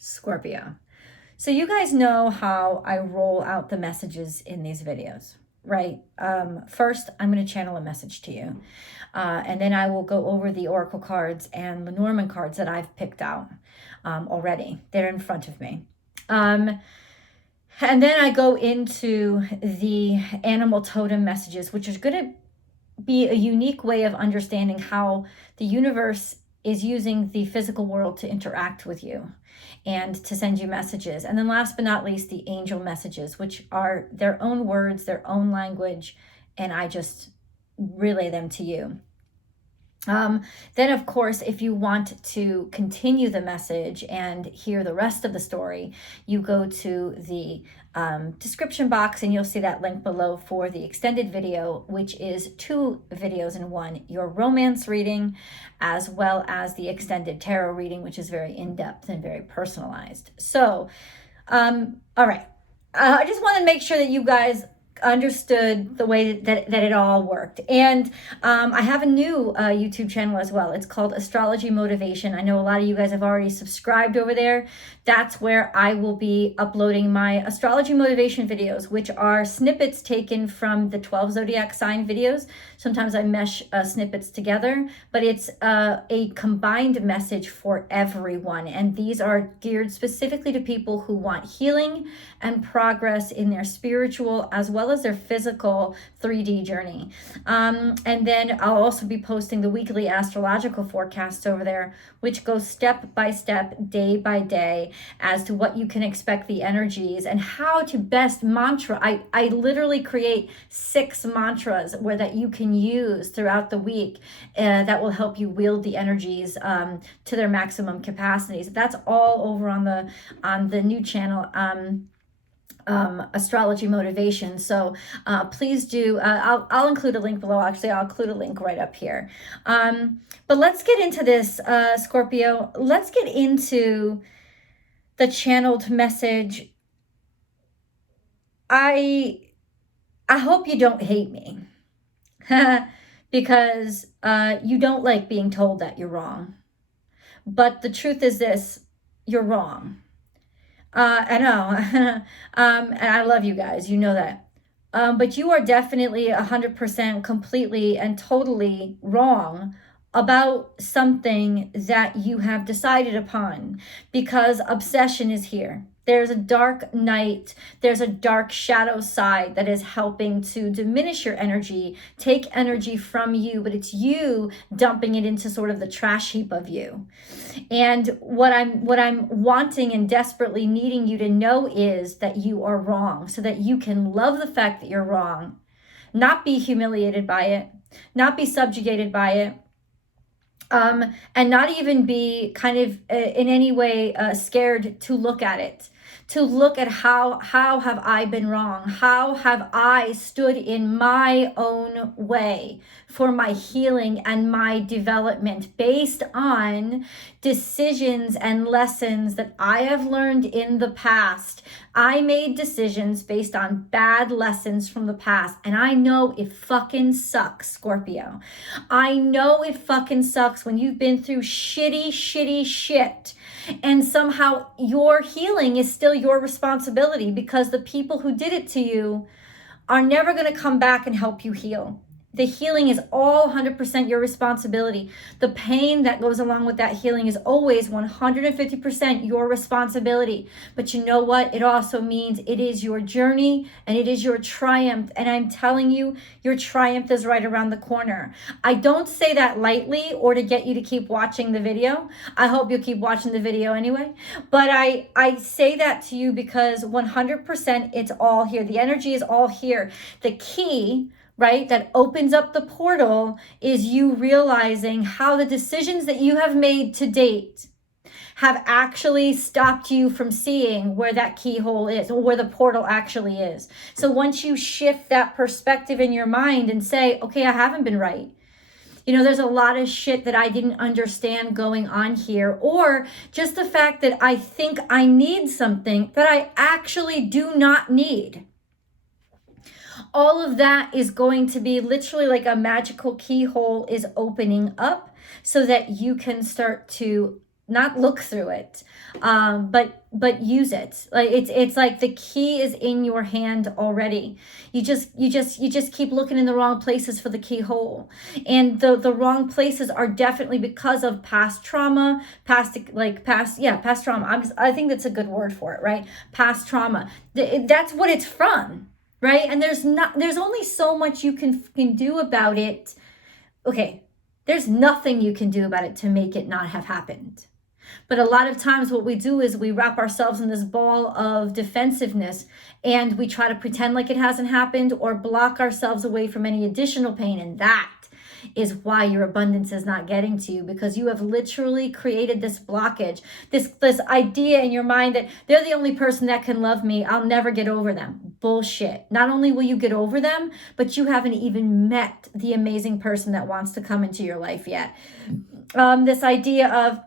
Scorpio. So you guys know how I roll out the messages in these videos, right? First, I'm going to channel a message to you. And then I will go over the Oracle cards and Lenormand cards that I've picked out already. They're in front of me. And then I go into the animal totem messages, which is going to be a unique way of understanding how the universe is using the physical world to interact with you and to send you messages. And then last but not least, the angel messages, which are their own words, their own language, and I just relay them to you. Then, of course, if you want to continue the message and hear the rest of the story, you go to the description box and you'll see that link below for the extended video, which is 2 videos in one, your romance reading, as well as the extended tarot reading, which is very in-depth and very personalized. So, all right. I just want to make sure that you guys understood the way that it all worked. And I have a new YouTube channel as well. It's called Astrology Motivation. I know a lot of you guys have already subscribed over there. That's where I will be uploading my astrology motivation videos, which are snippets taken from the 12 zodiac sign videos. Sometimes I mesh snippets together, but it's a combined message for everyone. And these are geared specifically to people who want healing and progress in their spiritual as well as their physical 3D journey. And then I'll also be posting the weekly astrological forecasts over there, which go step by step, day by day, as to what you can expect the energies and how to best mantra. I literally create 6 mantras that you can use throughout the week that will help you wield the energies to their maximum capacities. That's all over on the new channel, Astrology Motivation. So please do, I'll include a link below. Actually, I'll include a link right up here. But let's get into this, Scorpio. Let's get into the channeled message. I hope you don't hate me because you don't like being told that you're wrong. But the truth is this, you're wrong. I know, and I love you guys, you know that. But you are definitely 100% completely and totally wrong about something that you have decided upon, because obsession is here. There's a dark night, there's a dark shadow side that is helping to diminish your energy, take energy from you, but it's you dumping it into sort of the trash heap of you. And what I'm wanting and desperately needing you to know is that you are wrong, so that you can love the fact that you're wrong, not be humiliated by it, not be subjugated by it, and not even be kind of in any way scared to look at it, to look at how have I been wrong? How have I stood in my own way for my healing and my development based on decisions and lessons that I have learned in the past? I made decisions based on bad lessons from the past, and I know it fucking sucks, Scorpio. I know it fucking sucks when you've been through shitty shit, and somehow your healing is still your responsibility, because the people who did it to you are never going to come back and help you heal. The healing is all 100% your responsibility. The pain that goes along with that healing is always 150% your responsibility. But you know what? It also means it is your journey and it is your triumph. And I'm telling you, your triumph is right around the corner. I don't say that lightly or to get you to keep watching the video. I hope you'll keep watching the video anyway. But I say that to you because 100% it's all here. The energy is all here. The key, right, that opens up the portal is you realizing how the decisions that you have made to date have actually stopped you from seeing where that keyhole is or where the portal actually is. So once you shift that perspective in your mind and say, okay, I haven't been right. You know, there's a lot of shit that I didn't understand going on here, or just the fact that I think I need something that I actually do not need. All of that is going to be literally like a magical keyhole is opening up so that you can start to not look through it, but use it. Like it's like the key is in your hand already. You just keep looking in the wrong places for the keyhole, and the wrong places are definitely because of past trauma, past trauma. I think that's a good word for it, right? Past trauma. That's what it's from, right? And there's only so much you can do about it. Okay, there's nothing you can do about it to make it not have happened. But a lot of times what we do is we wrap ourselves in this ball of defensiveness and we try to pretend like it hasn't happened or block ourselves away from any additional pain. And that is why your abundance is not getting to you, because you have literally created this blockage, this idea in your mind that they're the only person that can love me. I'll never get over them. Bullshit. Not only will you get over them, but you haven't even met the amazing person that wants to come into your life yet. This idea of,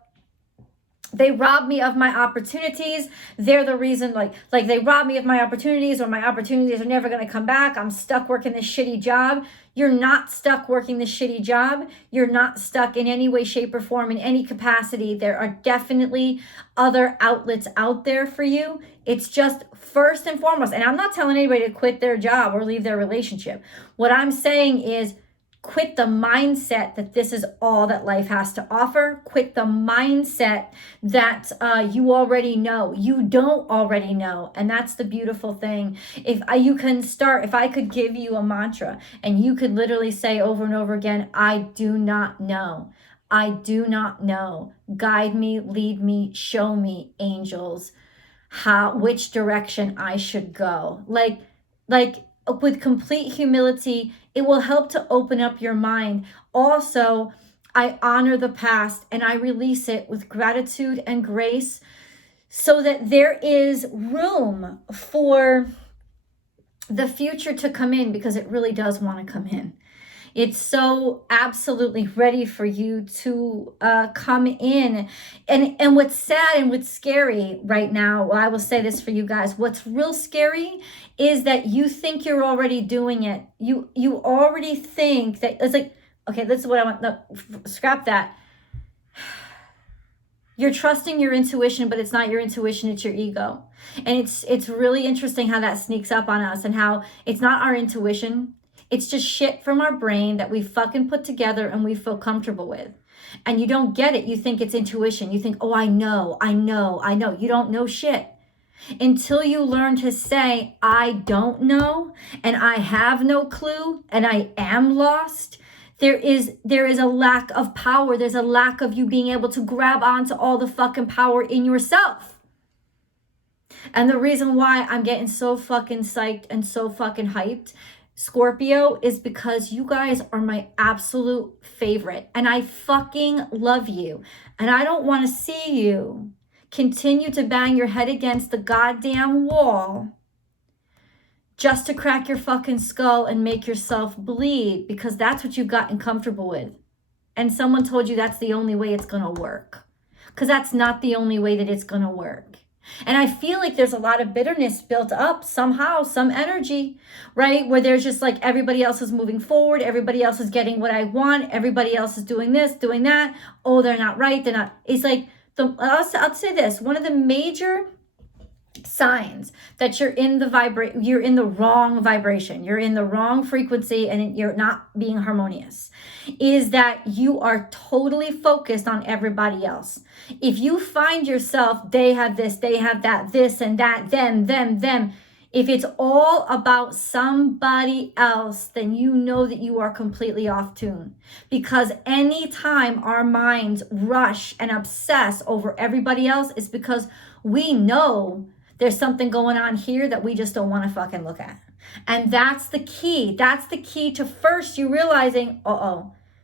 they rob me of my opportunities. They're the reason, like they rob me of my opportunities, or my opportunities are never going to come back. I'm stuck working this shitty job. You're not stuck working this shitty job. You're not stuck in any way, shape, or form, in any capacity. There are definitely other outlets out there for you. It's just first and foremost, and I'm not telling anybody to quit their job or leave their relationship. What I'm saying is, quit the mindset that this is all that life has to offer. Quit the mindset that you already know. You don't already know. And that's the beautiful thing. If I could give you a mantra and you could literally say over and over again, I do not know. I do not know. Guide me, lead me, show me, angels, which direction I should go. Like with complete humility, it will help to open up your mind. Also, I honor the past and I release it with gratitude and grace so that there is room for the future to come in, because it really does want to come in. It's so absolutely ready for you to come in. And what's sad and what's scary right now, well, I will say this for you guys. What's real scary is that you think you're already doing it. You already think that it's like, okay, this is what I want. No, scrap that. You're trusting your intuition, but it's not your intuition, it's your ego. And it's really interesting how that sneaks up on us, and how it's not our intuition. It's just shit from our brain that we fucking put together and we feel comfortable with. And you don't get it. You think it's intuition. You think, oh, I know. You don't know shit. Until you learn to say, I don't know, and I have no clue, and I am lost, there is a lack of power. There's a lack of you being able to grab onto all the fucking power in yourself. And the reason why I'm getting so fucking psyched and so fucking hyped, Scorpio, is because you guys are my absolute favorite. And I fucking love you. And I don't want to see you continue to bang your head against the goddamn wall just to crack your fucking skull and make yourself bleed, because that's what you've gotten comfortable with. And someone told you that's the only way it's going to work. Because that's not the only way that it's going to work. And I feel like there's a lot of bitterness built up somehow, some energy, right? Where there's just like, everybody else is moving forward. Everybody else is getting what I want. Everybody else is doing this, doing that. Oh, they're not right. They're not. It's like, I'll say this. One of the major signs that you're in the wrong vibration, you're in the wrong frequency, and you're not being harmonious, is that you are totally focused on everybody else. If you find yourself, they have this, they have that, this and that, them, if it's all about somebody else, then you know that you are completely off tune. Because anytime our minds rush and obsess over everybody else, it's because we know there's something going on here that we just don't want to fucking look at. And that's the key. That's the key to first you realizing,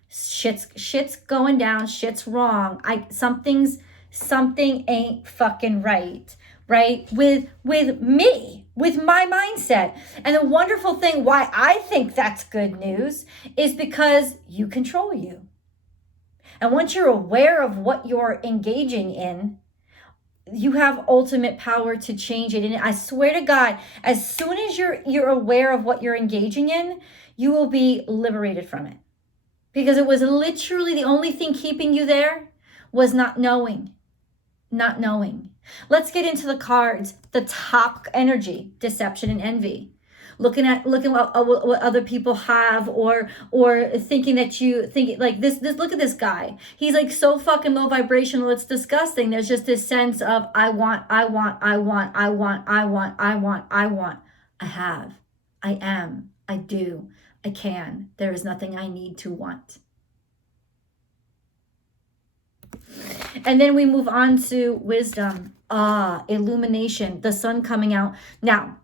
shit's going down, shit's wrong. Something ain't fucking right with me, with my mindset. And the wonderful thing why I think that's good news is because you control you. And once you're aware of what you're engaging in, you have ultimate power to change it. And I swear to God, as soon as you're aware of what you're engaging in, you will be liberated from it. Because it was literally the only thing keeping you there was not knowing. not knowing. Let's get into the cards. The top energy, deception and envy. Looking what other people have, or thinking that you think like this. Look at this guy. He's like so fucking low vibrational. It's disgusting. There's just this sense of I want. I have. I am. I do. I can. There is nothing I need to want. And then we move on to wisdom. Illumination. The sun coming out. Now,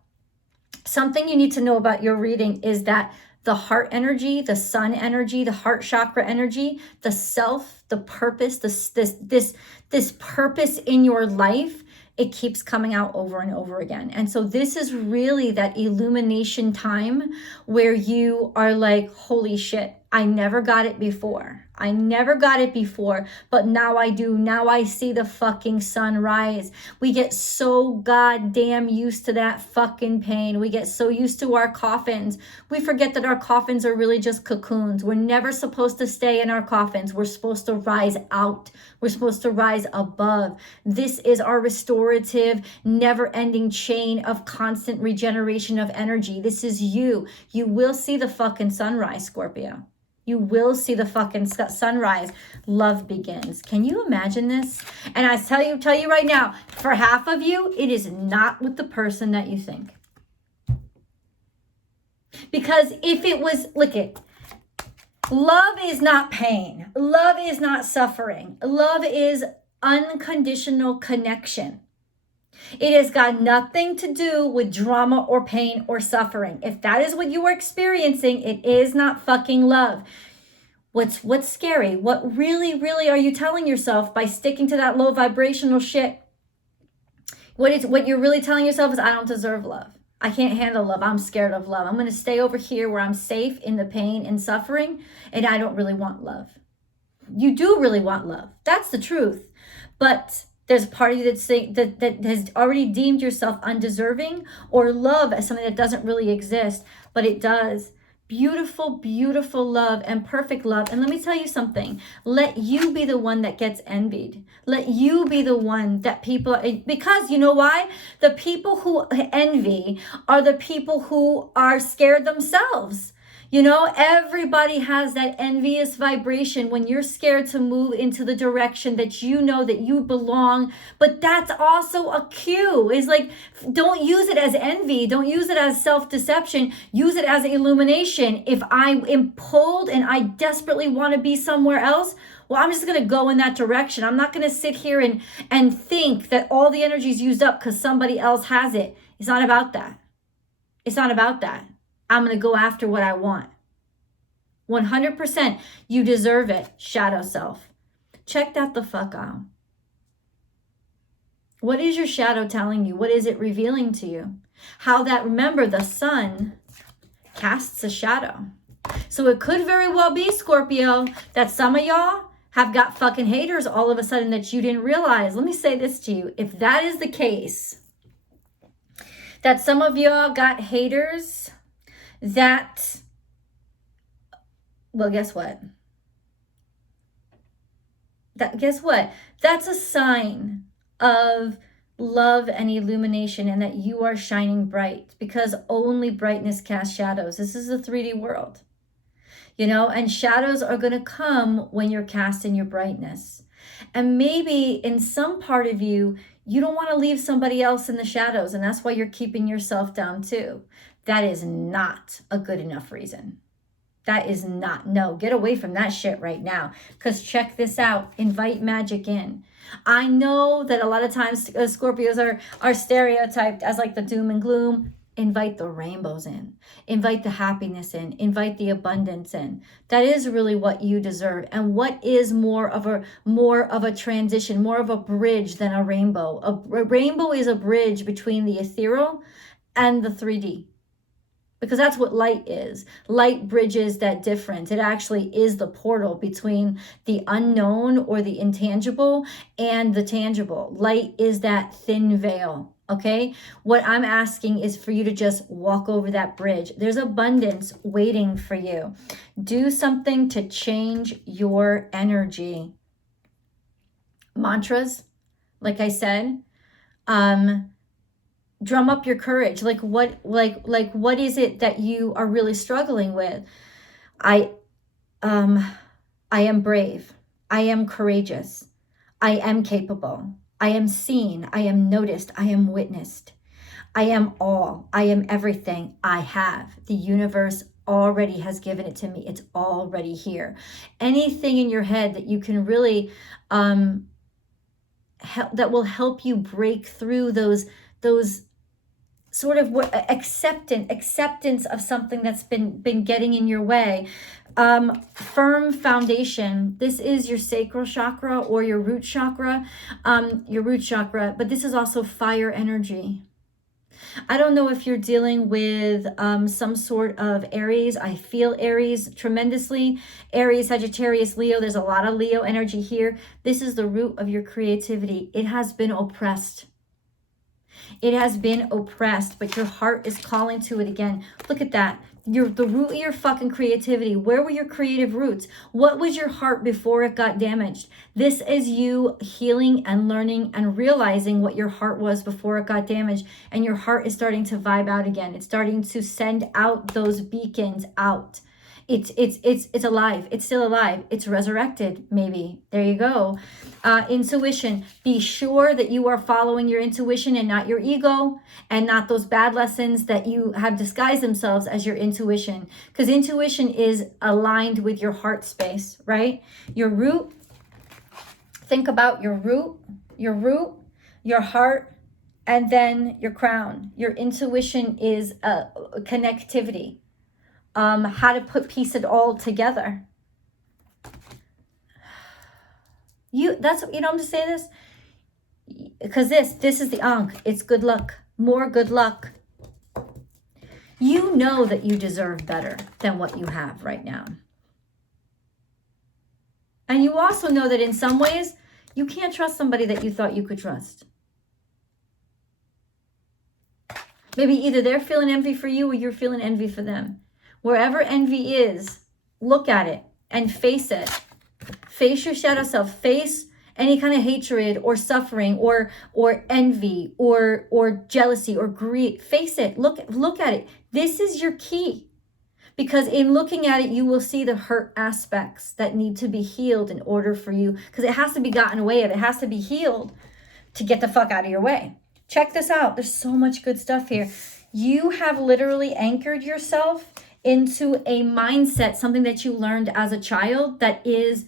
something you need to know about your reading is that the heart energy, the sun energy, the heart chakra energy, the self, the purpose, this purpose in your life, it keeps coming out over and over again. And so this is really that illumination time where you are like, holy shit, I never got it before. I never got it before, but now I do. Now I see the fucking sun rise. We get so goddamn used to that fucking pain. We get so used to our coffins. We forget that our coffins are really just cocoons. We're never supposed to stay in our coffins. We're supposed to rise out. We're supposed to rise above. This is our restorative, never-ending chain of constant regeneration of energy. This is you. You will see the fucking sunrise, Scorpio. You will see the fucking sunrise. Love begins. Can you imagine this? And I tell you right now, for half of you, it is not with the person that you think. Because if it was, look it, love is not pain. Love is not suffering. Love is unconditional connection. It has got nothing to do with drama or pain or suffering. If that is what you are experiencing, it is not fucking love. What's scary? What really are you telling yourself by sticking to that low vibrational shit? What you're really telling yourself is, I don't deserve love. I can't handle love. I'm scared of love. I'm going to stay over here where I'm safe in the pain and suffering, and I don't really want love. You do really want love. That's the truth. But there's a part of you that has already deemed yourself undeserving, or love as something that doesn't really exist, but it does. Beautiful, beautiful love and perfect love. And let me tell you something. Let you be the one that gets envied. Let you be the one that people, because you know why? The people who envy are the people who are scared themselves. You know, everybody has that envious vibration when you're scared to move into the direction that you know that you belong. But that's also a cue. It's like, don't use it as envy. Don't use it as self-deception. Use it as illumination. If I am pulled and I desperately want to be somewhere else, well, I'm just going to go in that direction. I'm not going to sit here and think that all the energy is used up because somebody else has it. It's not about that. It's not about that. I'm going to go after what I want. 100%. You deserve it. Shadow self. Check that the fuck out. What is your shadow telling you? What is it revealing to you? How that, remember, the sun casts a shadow. So it could very well be, Scorpio, that some of y'all have got fucking haters all of a sudden that you didn't realize. Let me say this to you. If that is the case, that some of y'all got haters that, well, guess what? Guess what? That's a sign of love and illumination, and that you are shining bright, because only brightness casts shadows. This is a 3D world, you know, and shadows are going to come when you're casting your brightness. And maybe in some part of you, you don't want to leave somebody else in the shadows, and that's why you're keeping yourself down too. That is not a good enough reason. That is not, no, get away from that shit right now. Because check this out, invite magic in. I know that a lot of times Scorpios are stereotyped as like the doom and gloom. Invite the rainbows in. Invite the happiness in. Invite the abundance in. That is really what you deserve. And what is more of a transition, more of a bridge than a rainbow? A rainbow is a bridge between the ethereal and the 3D. Because that's what light is. Light bridges that difference. It actually is the portal between the unknown or the intangible and the tangible. Light is that thin veil, okay? What I'm asking is for you to just walk over that bridge. There's abundance waiting for you. Do something to change your energy. Mantras, Like I said, drum up your courage. Like what is it that you are really struggling with? I am brave. I am courageous. I am capable. I am seen. I am noticed. I am witnessed. I am all. I am everything. I have. The universe already has given it to me. It's already here. Anything in your head that you can really that will help you break through those sort of acceptance of something that's been getting in your way. Firm foundation. This is your sacral chakra or your root chakra, but this is also fire energy. I don't know if you're dealing with some sort of Aries. I feel Aries tremendously. Aries, Sagittarius, Leo. There's a lot of Leo energy here. This is the root of your creativity. It has been oppressed. It has been oppressed, but your heart is calling to it again. Look at that. You're the root of your fucking creativity. Where were your creative roots? What was your heart before it got damaged? This is you healing and learning and realizing what your heart was before it got damaged. And your heart is starting to vibe out again. It's starting to send out those beacons out. It's alive. It's still alive. It's resurrected, maybe. There you go. Intuition. Be sure that you are following your intuition and not your ego, and not those bad lessons that you have disguised themselves as your intuition. Because intuition is aligned with your heart space, right? Your root. Think about your root, your heart, and then your crown. Your intuition is a connectivity. How to piece it all together. I'm just saying this because this is the Ankh. It's good luck, more good luck. You know that you deserve better than what you have right now. And you also know that in some ways, you can't trust somebody that you thought you could trust. Maybe either they're feeling envy for you or you're feeling envy for them. Wherever envy is, look at it and face it. Face your shadow self. Face any kind of hatred or suffering or envy or jealousy or greed. Face it. Look at it. This is your key. Because in looking at it, you will see the hurt aspects that need to be healed in order for you. Because it has to be gotten away of. It has to be healed to get the fuck out of your way. Check this out. There's so much good stuff here. You have literally anchored yourself into a mindset, something that you learned as a child that is,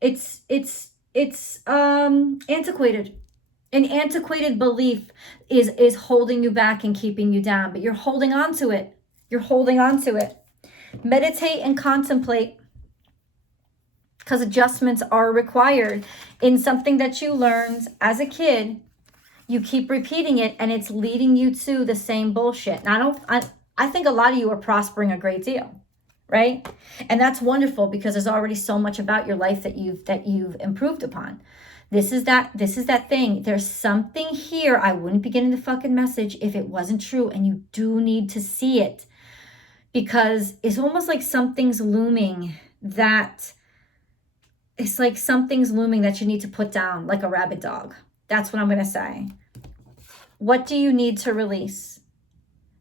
it's antiquated. An antiquated belief is holding you back and keeping you down, but you're holding on to it. You're holding on to it. Meditate and contemplate, because adjustments are required in something that you learned as a kid. You keep repeating it and it's leading you to the same bullshit. Now, I think a lot of you are prospering a great deal, right? And that's wonderful because there's already so much about your life that you've improved upon. This is that thing. There's something here. I wouldn't be getting the fucking message if it wasn't true, and you do need to see it, because it's almost like something's looming that you need to put down like a rabid dog. That's what I'm going to say. What do you need to release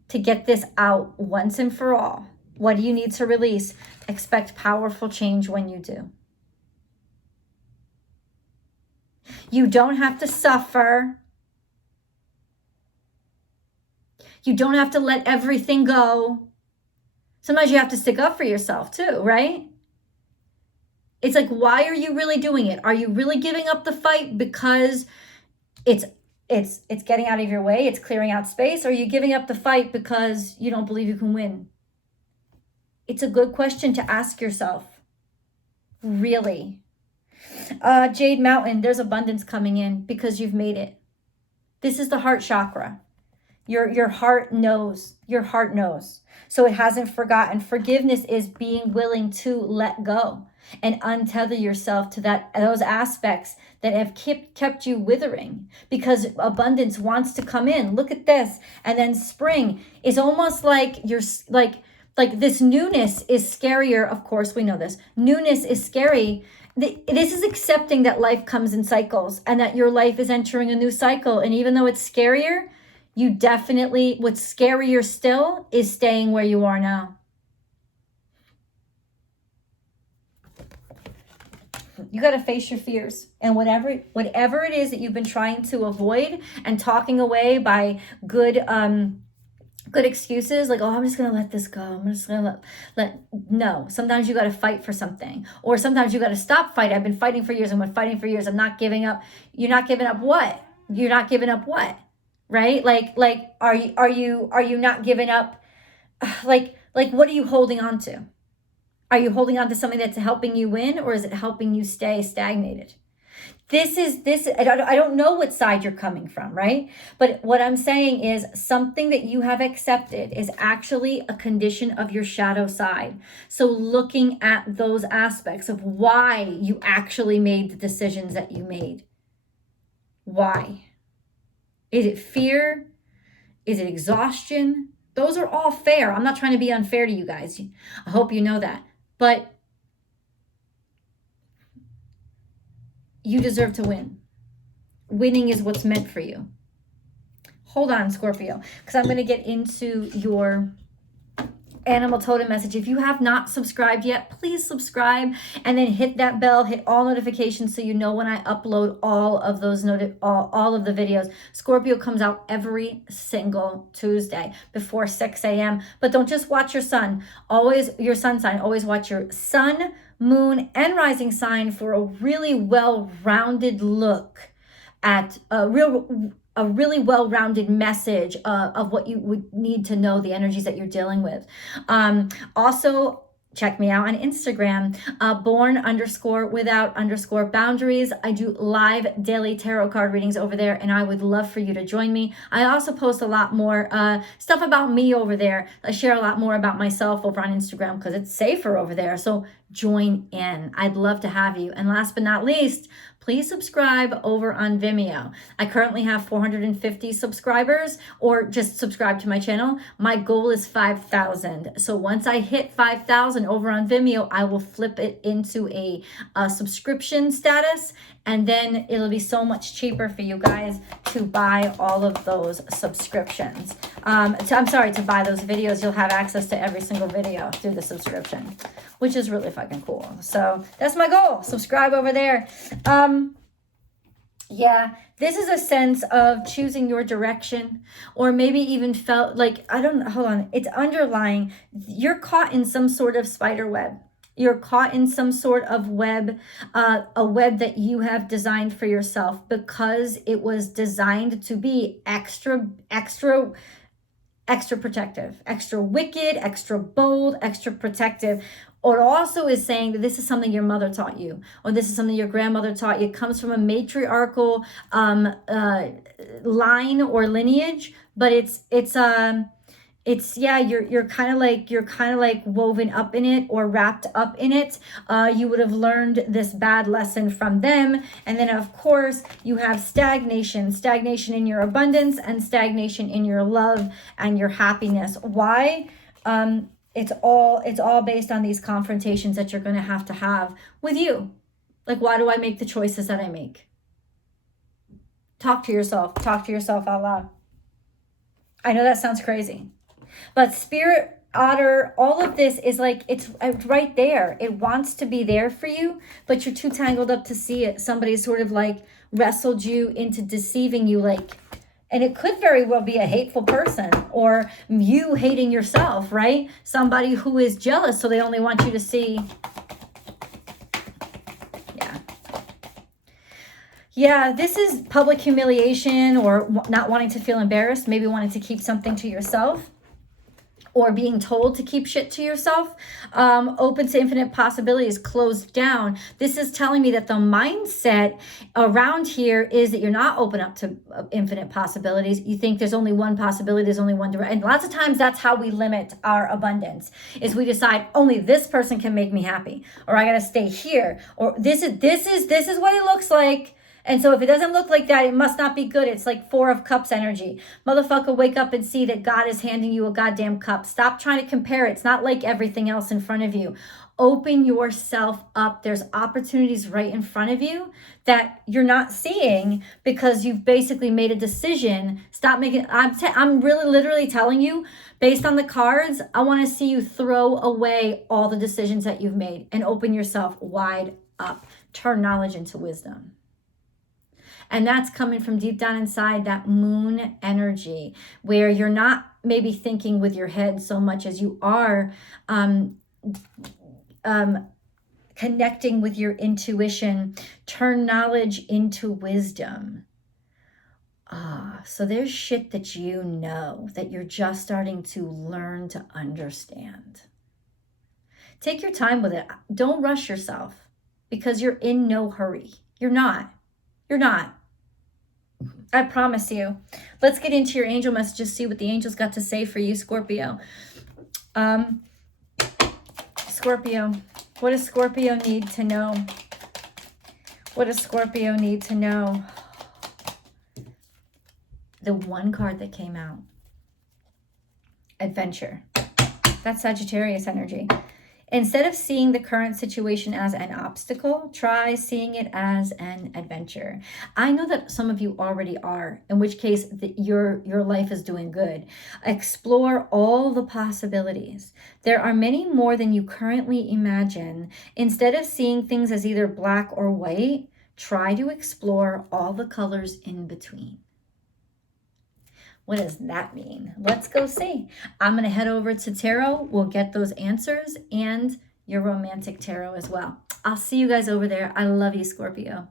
to get this out once and for all? What do you need to release? Expect powerful change when you do. You don't have to suffer. You don't have to let everything go. Sometimes you have to stick up for yourself too, right? It's like, why are you really doing it? Are you really giving up the fight because it's getting out of your way, it's clearing out space? Or are you giving up the fight because you don't believe you can win? It's a good question to ask yourself. Really. Jade Mountain, there's abundance coming in because you've made it. This is the heart chakra. Your heart knows. Your heart knows. So it hasn't forgotten. Forgiveness is being willing to let go and untether yourself to those aspects that have kept you withering, because abundance wants to come in. Look at this. And then spring is almost like Like this newness is scarier. Of course, we know this. Newness is scary. This is accepting that life comes in cycles and that your life is entering a new cycle. And even though it's scarier, you definitely, what's scarier still is staying where you are now. You got to face your fears, and whatever it is that you've been trying to avoid and talking away by good excuses, like, oh, I'm just gonna let this go, I'm just gonna no, sometimes you got to fight for something, or sometimes you got to stop fighting. I've been fighting for years, I'm not giving up. You're not giving up what? You're not giving up what? Right? Like are you not giving up? Like what are you holding on to? Are you holding on to something that's helping you win, or is it helping you stay stagnated? I don't know what side you're coming from, right? But what I'm saying is something that you have accepted is actually a condition of your shadow side. So looking at those aspects of why you actually made the decisions that you made. Why? Is it fear? Is it exhaustion? Those are all fair. I'm not trying to be unfair to you guys. I hope you know that. But you deserve to win. Winning is what's meant for you. Hold on, Scorpio, because I'm going to get into your animal totem message. If you have not subscribed yet, please subscribe and then hit that bell, hit all notifications so you know when I upload all of those all of the videos. Scorpio comes out every single Tuesday before 6 a.m. But don't just watch your sun, always your sun sign, always watch your sun, moon, and rising sign for a really well-rounded look at a really well-rounded message of what you would need to know, the energies that you're dealing with. Also, check me out on Instagram, born_without_boundaries. I do live daily tarot card readings over there, and I would love for you to join me. I also post a lot more stuff about me over there. I share a lot more about myself over on Instagram because it's safer over there. So join in. I'd love to have you. And last but not least, please subscribe over on Vimeo. I currently have 450 subscribers, or just subscribe to my channel. My goal is 5,000. So once I hit 5,000 over on Vimeo, I will flip it into a subscription status, and then it'll be so much cheaper for you guys to buy all of those subscriptions. To buy those videos. You'll have access to every single video through the subscription, which is really fucking cool. So that's my goal. Subscribe over there. Yeah, this is a sense of choosing your direction, or maybe even felt like, hold on. It's underlying. You're caught in some sort of spider web. You're caught in some sort of web, a web that you have designed for yourself because it was designed to be extra protective, extra wicked, extra bold, extra protective. Or it also is saying that this is something your mother taught you, or this is something your grandmother taught you. It comes from a matriarchal line or lineage, but you're kind of like woven up in it or wrapped up in it. You would have learned this bad lesson from them. And then of course you have stagnation in your abundance and stagnation in your love and your happiness. Why? It's all based on these confrontations that you're going to have with you. Like, why do I make the choices that I make? Talk to yourself out loud. I know that sounds crazy. But Spirit, Otter, all of this is like, it's right there. It wants to be there for you, but you're too tangled up to see it. Somebody sort of like wrestled you into deceiving you, like, and it could very well be a hateful person, or you hating yourself, right? Somebody who is jealous, so they only want you to see. Yeah, this is public humiliation, or not wanting to feel embarrassed, maybe wanting to keep something to yourself, or being told to keep shit to yourself. Open to infinite possibilities, closed down. This is telling me that the mindset around here is that you're not open up to infinite possibilities. You think there's only one possibility, there's only one direction. And lots of times that's how we limit our abundance, is we decide only this person can make me happy, or I gotta stay here, or this is what it looks like. And so if it doesn't look like that, it must not be good. It's like 4 of Cups energy. Motherfucker, wake up and see that God is handing you a goddamn cup. Stop trying to compare it. It's not like everything else in front of you. Open yourself up. There's opportunities right in front of you that you're not seeing because you've basically made a decision. Stop making, I'm really literally telling you, based on the cards, I want to see you throw away all the decisions that you've made and open yourself wide up. Turn knowledge into wisdom. And that's coming from deep down inside, that moon energy, where you're not maybe thinking with your head so much as you are connecting with your intuition. Turn knowledge into wisdom. So there's shit that you know that you're just starting to learn to understand. Take your time with it. Don't rush yourself because you're in no hurry. You're not. You're not. I promise you. Let's get into your angel messages, see what the angels got to say for you, Scorpio. Scorpio, what does Scorpio need to know? What does Scorpio need to know? The one card that came out. Adventure. That's Sagittarius energy. Instead of seeing the current situation as an obstacle, try seeing it as an adventure. I know that some of you already are, in which case your life is doing good. Explore all the possibilities. There are many more than you currently imagine. Instead of seeing things as either black or white, try to explore all the colors in between. What does that mean? Let's go see. I'm going to head over to tarot. We'll get those answers and your romantic tarot as well. I'll see you guys over there. I love you, Scorpio.